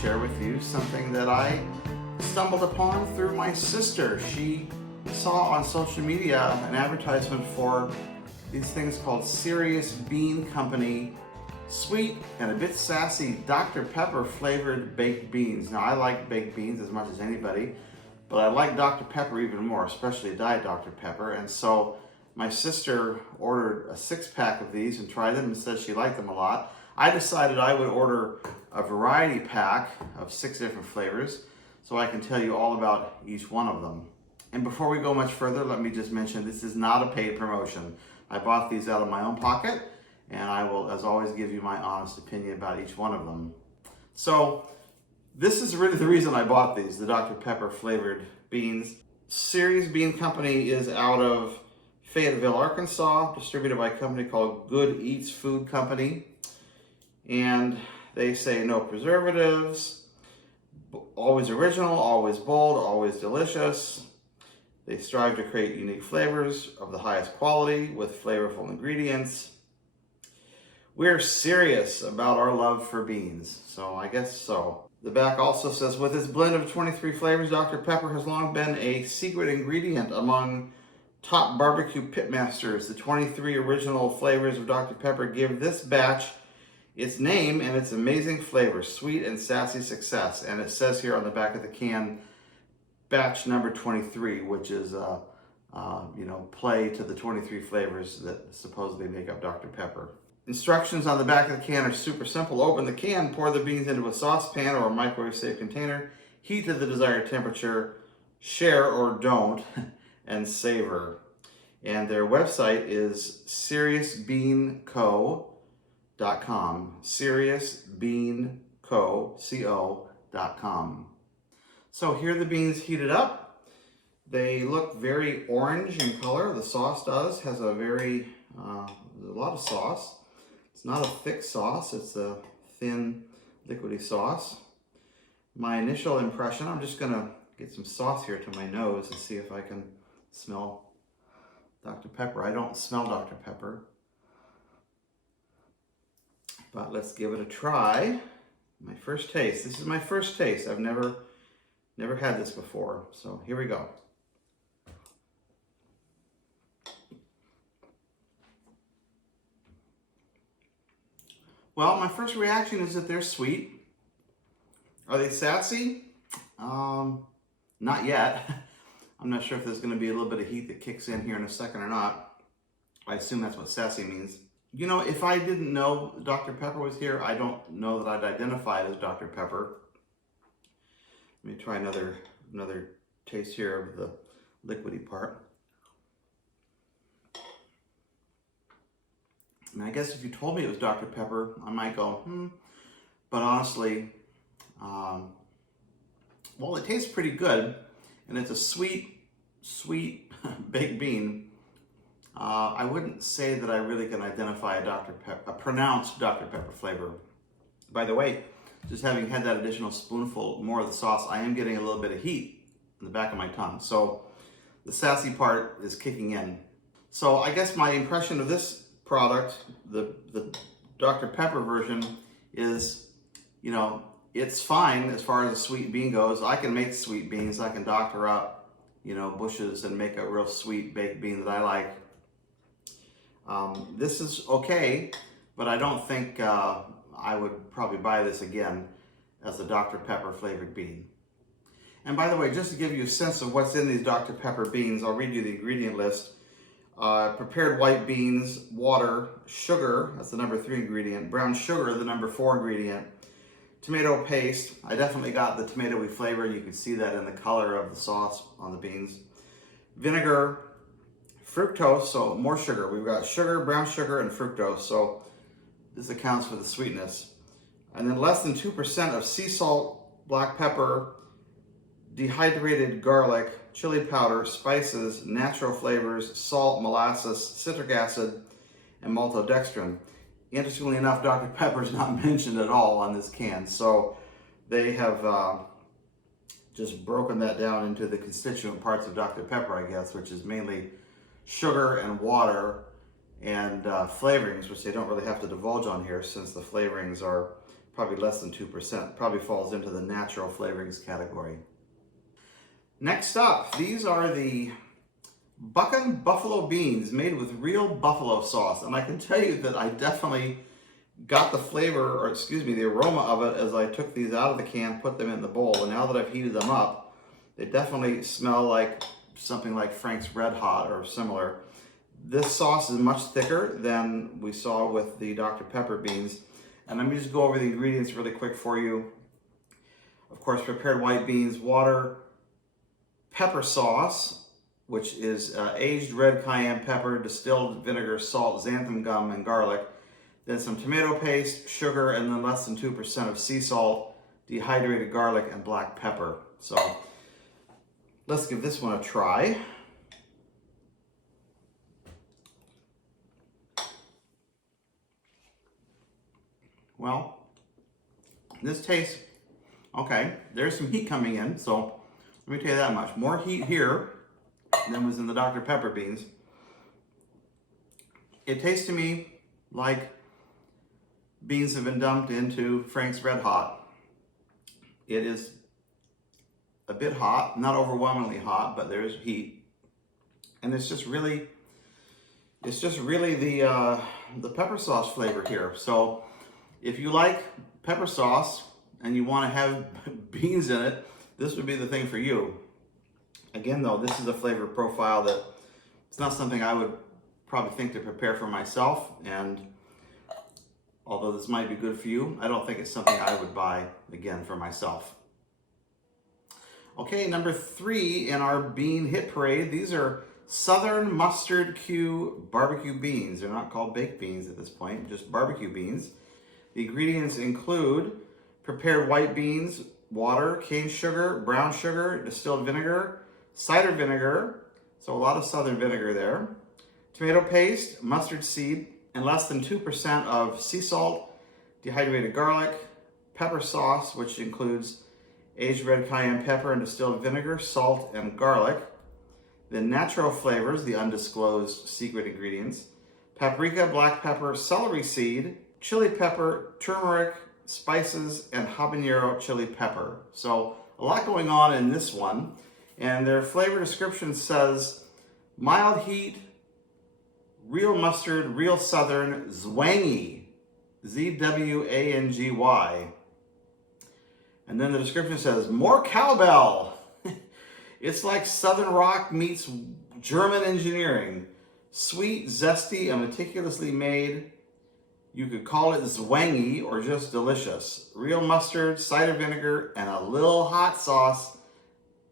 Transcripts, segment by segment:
share with you something that I stumbled upon through my sister. She saw on social media an advertisement for these things called Serious Bean Company sweet and a bit sassy Dr. Pepper flavored baked beans. Now, I like baked beans as much as anybody, but I like Dr. Pepper even more, especially Diet Dr. Pepper. And so my sister ordered a 6-pack of these and tried them and said she liked them a lot. I decided I would order a variety pack of 6 different flavors so I can tell you all about each one of them. And before we go much further, let me just mention this is not a paid promotion. I bought these out of my own pocket, and I will, as always, give you my honest opinion about each one of them. So this is really the reason I bought these, the Dr. Pepper flavored beans. Serious Bean Company is out of Fayetteville, Arkansas, distributed by a company called Good Eats Food Company. And they say no preservatives, always original, always bold, always delicious. They strive to create unique flavors of the highest quality with flavorful ingredients. We're serious about our love for beans, so I guess so. The back also says, with its blend of 23 flavors, Dr. Pepper has long been a secret ingredient among top barbecue pitmasters. The 23 original flavors of Dr. Pepper give this batch its name and its amazing flavor, sweet and sassy success. And it says here on the back of the can, batch number 23, which is play to the 23 flavors that supposedly make up Dr. Pepper. Instructions on the back of the can are super simple. Open the can, pour the beans into a saucepan or a microwave-safe container, heat to the desired temperature, share or don't, and savor. And their website is seriousbeanco.com, seriousbeanco.com. So here are the beans heated up. They look very orange in color. The sauce has a very, there's a lot of sauce. It's not a thick sauce, it's a thin, liquidy sauce. My initial impression, I'm just gonna get some sauce here to my nose and see if I can smell Dr. Pepper. I don't smell Dr. Pepper, but let's give it a try. My first taste. This is my first taste. I've never had this before, so here we go. Well, my first reaction is that they're sweet. Are they sassy? Not yet. I'm not sure if there's going to be a little bit of heat that kicks in here in a second or not. I assume that's what sassy means. You know, if I didn't know Dr. Pepper was here, I don't know that I'd identify it as Dr. Pepper. Let me try another taste here of the liquidy part. And I guess if you told me it was Dr. Pepper, I might go, But honestly, well, it tastes pretty good, and it's a sweet baked bean. I wouldn't say that I really can identify a pronounced Dr. Pepper flavor. By the way, just having had that additional spoonful more of the sauce, I am getting a little bit of heat in the back of my tongue. So the sassy part is kicking in. So I guess my impression of this product, the Dr. Pepper version, is, it's fine as far as a sweet bean goes. I can make sweet beans. I can doctor up, bushes and make a real sweet baked bean that I like. This is okay, but I don't think I would probably buy this again as a Dr. Pepper flavored bean. And by the way, just to give you a sense of what's in these Dr. Pepper beans, I'll read you the ingredient list. Prepared white beans, water, sugar, that's the number 3 ingredient, brown sugar, the number 4 ingredient, tomato paste. I definitely got the tomatoey flavor. You can see that in the color of the sauce on the beans. Vinegar, fructose, so more sugar. We've got sugar, brown sugar, and fructose, so this accounts for the sweetness. And then less than 2% of sea salt, black pepper, dehydrated garlic, chili powder, spices, natural flavors, salt, molasses, citric acid, and maltodextrin. Interestingly enough, Dr. Pepper is not mentioned at all on this can, so they have just broken that down into the constituent parts of Dr. Pepper, I guess, which is mainly sugar and water and flavorings, which they don't really have to divulge on here since the flavorings are probably less than 2%. Probably falls into the natural flavorings category. Next up, these are the Buckin' Buffalo beans made with real buffalo sauce. And I can tell you that I definitely got the flavor, or excuse me, the aroma of it as I took these out of the can, put them in the bowl. And now that I've heated them up, they definitely smell like something like Frank's Red Hot or similar. This sauce is much thicker than we saw with the Dr. Pepper beans. And let me just go over the ingredients really quick for you. Of course, prepared white beans, water, pepper sauce, which is aged red cayenne pepper, distilled vinegar, salt, xanthan gum, and garlic. Then some tomato paste, sugar, and then less than 2% of sea salt, dehydrated garlic, and black pepper. So let's give this one a try. Well, this tastes, okay, there's some heat coming in, so let me tell you that much. More heat here than was in the Dr. Pepper beans. It tastes to me like beans have been dumped into Frank's Red Hot. It is a bit hot, not overwhelmingly hot, but there's heat. And it's just really the pepper sauce flavor here. So if you like pepper sauce and you want to have beans in it, this would be the thing for you. Again though, this is a flavor profile that it's not something I would probably think to prepare for myself, and although this might be good for you, I don't think it's something I would buy again for myself. Okay, number 3 in our bean hit parade, these are Southern Mustard Q barbecue beans. They're not called baked beans at this point, just barbecue beans. The ingredients include prepared white beans, water, cane sugar, brown sugar, distilled vinegar, cider vinegar, so a lot of southern vinegar there, tomato paste, mustard seed, and less than 2% of sea salt, dehydrated garlic, pepper sauce, which includes aged red cayenne pepper and distilled vinegar, salt, and garlic. Then natural flavors, the undisclosed secret ingredients, paprika, black pepper, celery seed, chili pepper, turmeric, spices, and habanero chili pepper. So a lot going on in this one. And their flavor description says, mild heat, real mustard, real southern, zwangy, Z-W-A-N-G-Y. And then the description says, more cowbell. It's like Southern rock meets German engineering. Sweet, zesty, and meticulously made. You could call it zwangy or just delicious. Real mustard, cider vinegar, and a little hot sauce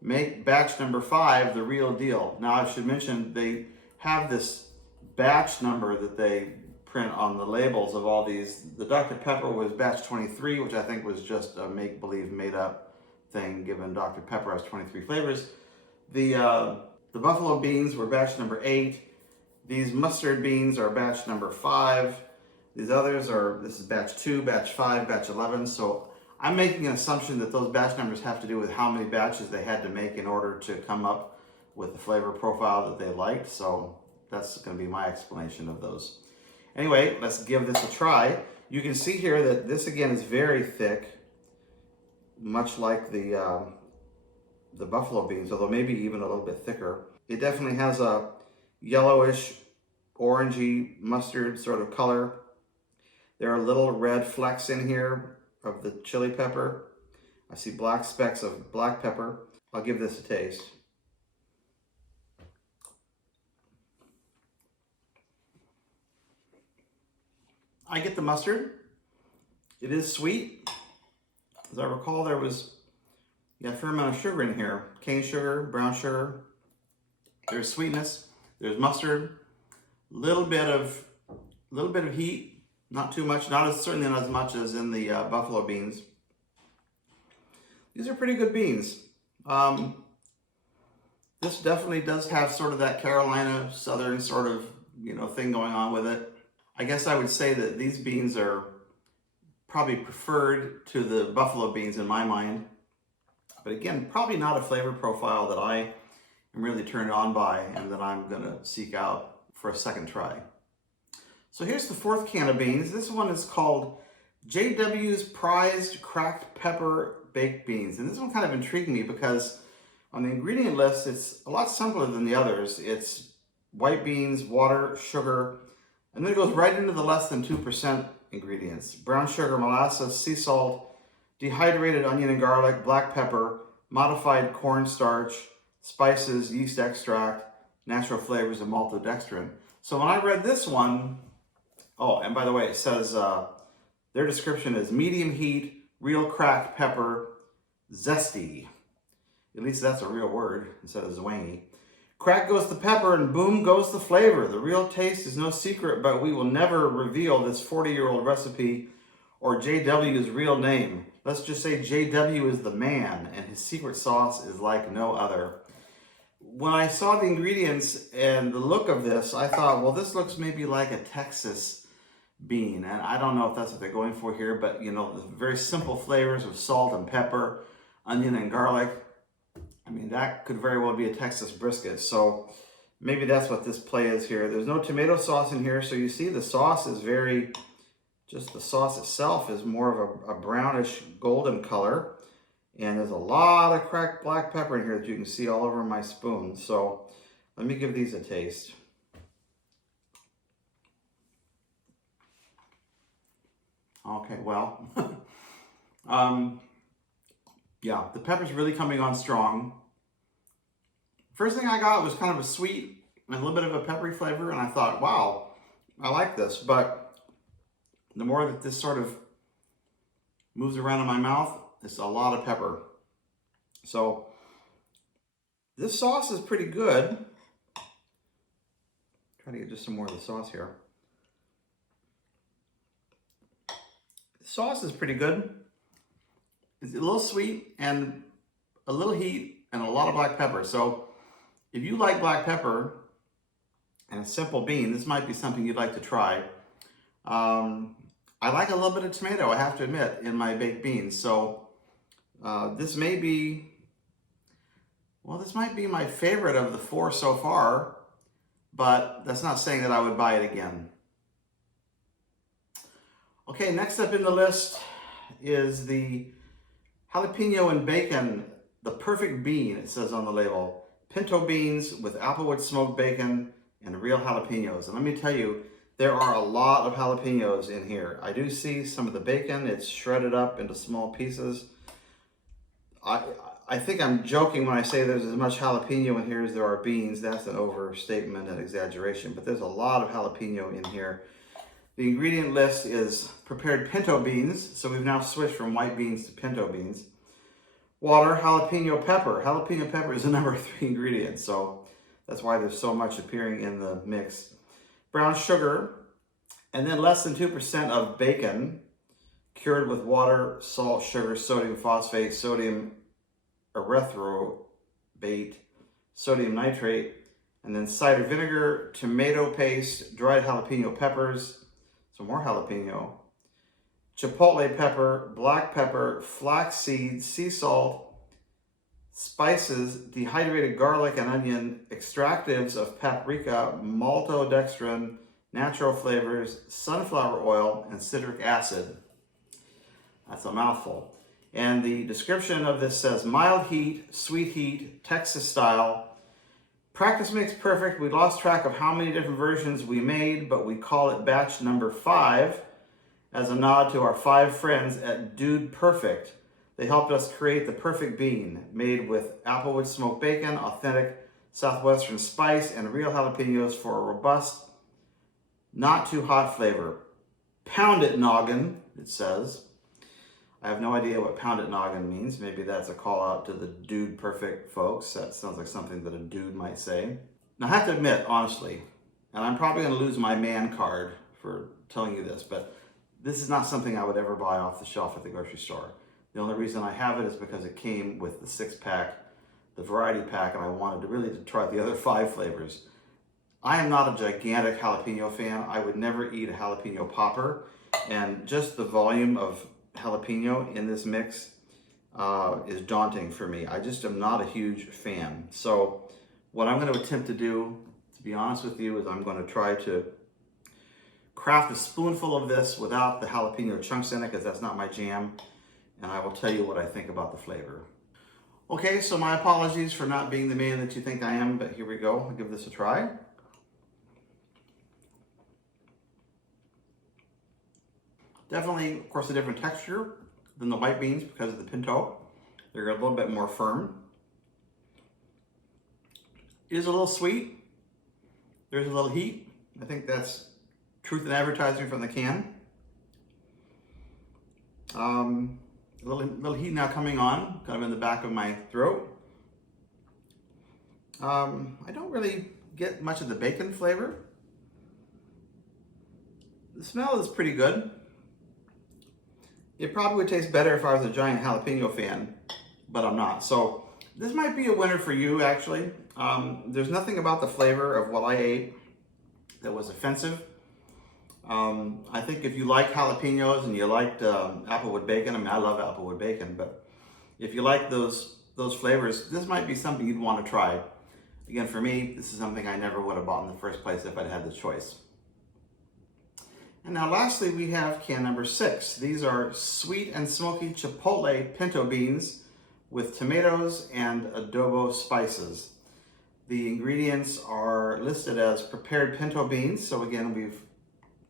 make batch number 5 the real deal. Now I should mention they have this batch number that they print on the labels of all these. The Dr. Pepper was batch 23, which I think was just a make-believe, made-up thing, given Dr. Pepper has 23 flavors. The buffalo beans were batch number 8. These mustard beans are batch number 5. These others are, this is batch 2, batch 5, batch 11. So I'm making an assumption that those batch numbers have to do with how many batches they had to make in order to come up with the flavor profile that they liked. So that's going to be my explanation of those. Anyway, let's give this a try. You can see here that this again is very thick, much like the buffalo beans, although maybe even a little bit thicker. It definitely has a yellowish, orangey mustard sort of color. There are little red flecks in here of the chili pepper. I see black specks of black pepper. I'll give this a taste. I get the mustard. It is sweet. As I recall, there was a fair amount of sugar in here. Cane sugar, brown sugar. There's sweetness. There's mustard. Little bit of heat. Not too much. Certainly not as much as in the buffalo beans. These are pretty good beans. This definitely does have sort of that Carolina Southern sort of thing going on with it. I guess I would say that these beans are probably preferred to the buffalo beans in my mind. But again, probably not a flavor profile that I am really turned on by and that I'm going to seek out for a second try. So here's the 4th can of beans. This one is called JW's prized cracked pepper baked beans. And this one kind of intrigued me because on the ingredient list, it's a lot simpler than the others. It's white beans, water, sugar, and then it goes right into the less than 2% ingredients. Brown sugar, molasses, sea salt, dehydrated onion and garlic, black pepper, modified cornstarch, spices, yeast extract, natural flavors, and maltodextrin. So when I read this one, oh, and by the way, it says their description is medium heat, real cracked pepper, zesty. At least that's a real word instead of zwangy. Crack goes the pepper and boom goes the flavor. The real taste is no secret, but we will never reveal this 40-year-old recipe or JW's real name. Let's just say JW is the man and his secret sauce is like no other. When I saw the ingredients and the look of this, I thought, well, this looks maybe like a Texas bean. And I don't know if that's what they're going for here, but you know, the very simple flavors of salt and pepper, onion and garlic. I mean, that could very well be a Texas brisket. So maybe that's what this play is here. There's no tomato sauce in here. So you see the sauce is very, just the sauce itself is more of a brownish golden color. And there's a lot of cracked black pepper in here that you can see all over my spoon. So let me give these a taste. Okay, well, yeah, the pepper's really coming on strong. First thing I got was kind of a sweet and a little bit of a peppery flavor, and I thought, wow, I like this. But the more that this sort of moves around in my mouth, it's a lot of pepper. So this sauce is pretty good. Try to get just some more of the sauce here. The sauce is pretty good. It's a little sweet and a little heat and a lot of black pepper. So if you like black pepper and a simple bean, this might be something you'd like to try. I like a little bit of tomato, I have to admit, in my baked beans. So this may be, well, this might be my favorite of the 4 so far, but that's not saying that I would buy it again. Okay, next up in the list is the jalapeno and bacon, the perfect bean, it says on the label. Pinto beans with applewood smoked bacon and real jalapenos. And let me tell you, there are a lot of jalapenos in here. I do see some of the bacon. It's shredded up into small pieces. I think I'm joking when I say there's as much jalapeno in here as there are beans. That's an overstatement and exaggeration, but there's a lot of jalapeno in here. The ingredient list is prepared pinto beans. So we've now switched from white beans to pinto beans. Water, jalapeno pepper. Jalapeno pepper is the number 3 ingredient, so that's why there's so much appearing in the mix. Brown sugar, and then less than 2% of bacon, cured with water, salt, sugar, sodium phosphate, sodium erythrobate, sodium nitrate, and then cider vinegar, tomato paste, dried jalapeno peppers, some more jalapeno, chipotle pepper, black pepper, flaxseed, sea salt, spices, dehydrated garlic and onion, extractives of paprika, maltodextrin, natural flavors, sunflower oil, and citric acid. That's a mouthful. And the description of this says, mild heat, sweet heat, Texas style. Practice makes perfect. We lost track of how many different versions we made, but we call it batch number 5 as a nod to our 5 friends at Dude Perfect. They helped us create the perfect bean made with applewood smoked bacon, authentic Southwestern spice, and real jalapenos for a robust, not too hot flavor. Pound it, noggin, it says. I have no idea what pound it noggin means. Maybe that's a call out to the Dude Perfect folks. That sounds like something that a dude might say. Now I have to admit, honestly, and I'm probably gonna lose my man card for telling you this, but this is not something I would ever buy off the shelf at the grocery store. The only reason I have it is because it came with the 6-pack, the variety pack, and I wanted to really try the other 5 flavors. I am not a gigantic jalapeno fan. I would never eat a jalapeno popper, and just the volume of jalapeno in this mix is daunting for me. I just am not a huge fan. So what I'm going to attempt to do, to be honest with you, is I'm going to try to craft a spoonful of this without the jalapeno chunks in it, because that's not my jam, and I will tell you what I think about the flavor. Okay, so my apologies for not being the man that you think I am, but here we go. I'll give this a try. Definitely, of course, a different texture than the white beans because of the pinto. They're a little bit more firm. It is a little sweet. There's a little heat. I think that's truth in advertising from the can. A little heat now coming on, kind of in the back of my throat. I don't really get much of the bacon flavor. The smell is pretty good. It probably would taste better if I was a giant jalapeno fan, but I'm not. So this might be a winner for you, actually. There's nothing about the flavor of what I ate that was offensive. I think if you like jalapenos and you liked applewood bacon, I mean, I love applewood bacon, but if you like those flavors, this might be something you'd want to try. Again, for me, this is something I never would have bought in the first place if I'd had the choice. And now lastly, we have can number 6. These are sweet and smoky chipotle pinto beans with tomatoes and adobo spices. The ingredients are listed as prepared pinto beans. So again,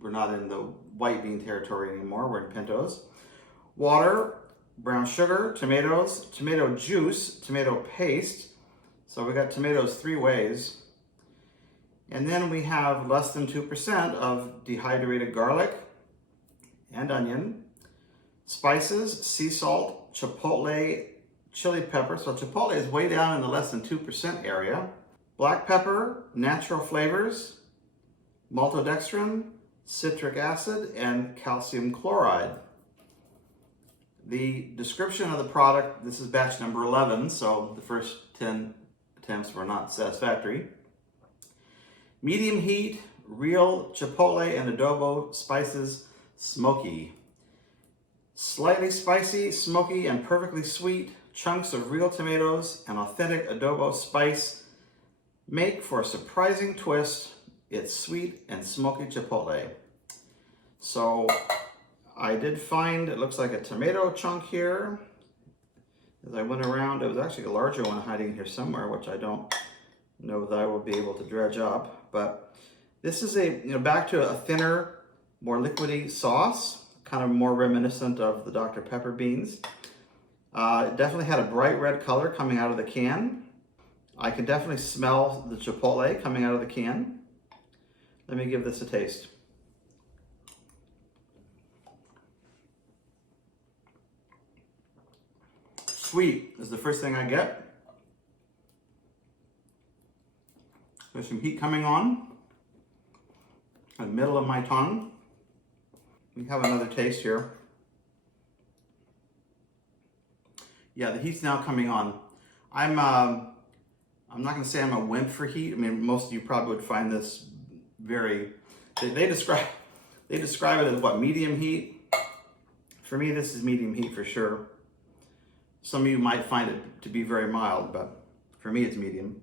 we're not in the white bean territory anymore, we're in pintos. Water, brown sugar, tomatoes, tomato juice, tomato paste. So we got tomatoes 3 ways. And then we have less than 2% of dehydrated garlic and onion, spices, sea salt, chipotle, chili pepper. So chipotle is way down in the less than 2% area. Black pepper, natural flavors, maltodextrin, citric acid, and calcium chloride. The description of the product, this is batch number 11, so the first 10 attempts were not satisfactory. Medium heat, real chipotle and adobo spices, smoky. Slightly spicy, smoky, and perfectly sweet chunks of real tomatoes and authentic adobo spice make for a surprising twist. It's sweet and smoky chipotle. So I did find, it looks like a tomato chunk here. As I went around, it was actually a larger one hiding here somewhere, which I don't know that I will be able to dredge up. But this is back to a thinner, more liquidy sauce, kind of more reminiscent of the Dr. Pepper beans. It definitely had a bright red color coming out of the can. I can definitely smell the chipotle coming out of the can. Let me give this a taste. Sweet is the first thing I get. There's some heat coming on in the middle of my tongue. We have another taste here. Yeah, the heat's now coming on. I'm not going to say I'm a wimp for heat. I mean, most of you probably would find this very. They describe it as what, medium heat. For me, this is medium heat for sure. Some of you might find it to be very mild, but for me, it's medium.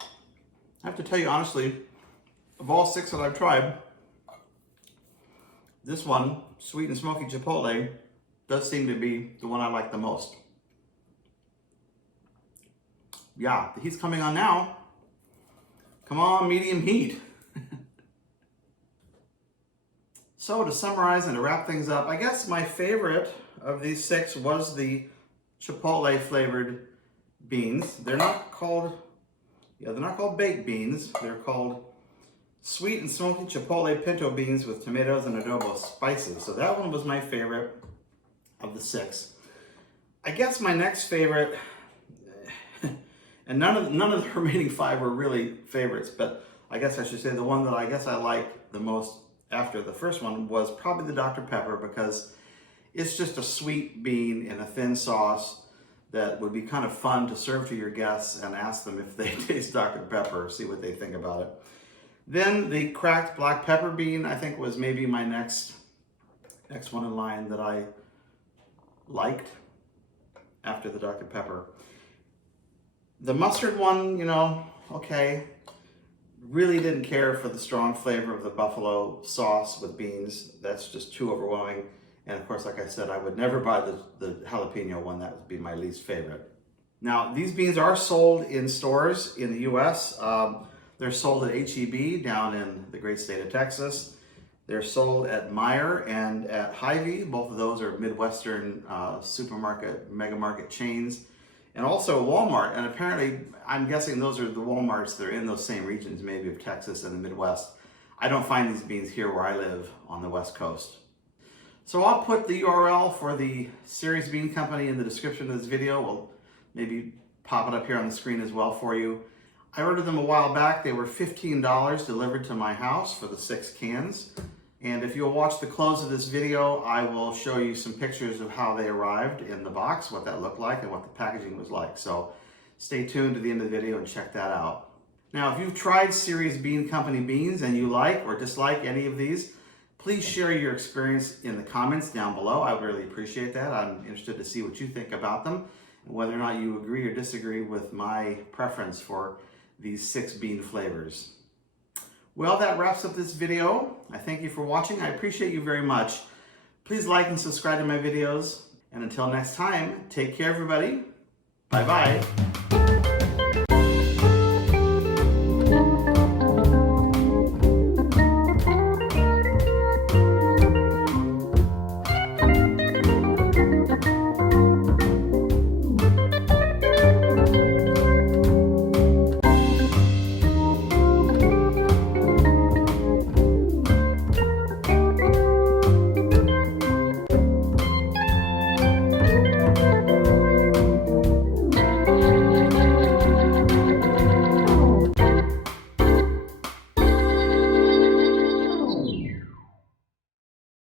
I have to tell you honestly, of all 6 that I've tried, this one, sweet and smoky chipotle, does seem to be the one I like the most. Yeah, the heat's coming on now. Come on, medium heat. So to summarize and to wrap things up, I guess my favorite of these 6 was the chipotle flavored beans. They're not called baked beans. They're called sweet and smoky chipotle pinto beans with tomatoes and adobo spices. So that one was my favorite of the 6. I guess my next favorite, and none of the remaining 5 were really favorites, but I guess I should say the one that I guess I liked the most after the first one was probably the Dr. Pepper, because it's just a sweet bean in a thin sauce that would be kind of fun to serve to your guests and ask them if they taste Dr. Pepper, see what they think about it. Then the cracked black pepper bean, I think, was maybe my next one in line that I liked after the Dr. Pepper. The mustard one, okay. Really didn't care for the strong flavor of the buffalo sauce with beans. That's just too overwhelming. And of course, like I said, I would never buy the jalapeno one. That would be my least favorite. Now, these beans are sold in stores in the US. They're sold at HEB down in the great state of Texas. They're sold at Meijer and at Hy-Vee. Both of those are Midwestern supermarket, mega market chains. And also Walmart. And apparently, I'm guessing those are the Walmarts that are in those same regions, maybe of Texas and the Midwest. I don't find these beans here where I live on the West Coast. So I'll put the URL for the Serious Bean Company in the description of this video. We'll maybe pop it up here on the screen as well for you. I ordered them a while back. They were $15 delivered to my house for the 6 cans. And if you'll watch the close of this video, I will show you some pictures of how they arrived in the box, what that looked like, and what the packaging was like. So stay tuned to the end of the video and check that out. Now, if you've tried Serious Bean Company beans and you like or dislike any of these, please share your experience in the comments down below. I would really appreciate that. I'm interested to see what you think about them and whether or not you agree or disagree with my preference for these 6 bean flavors. Well, that wraps up this video. I thank you for watching. I appreciate you very much. Please like and subscribe to my videos. And until next time, take care, everybody. Bye-bye.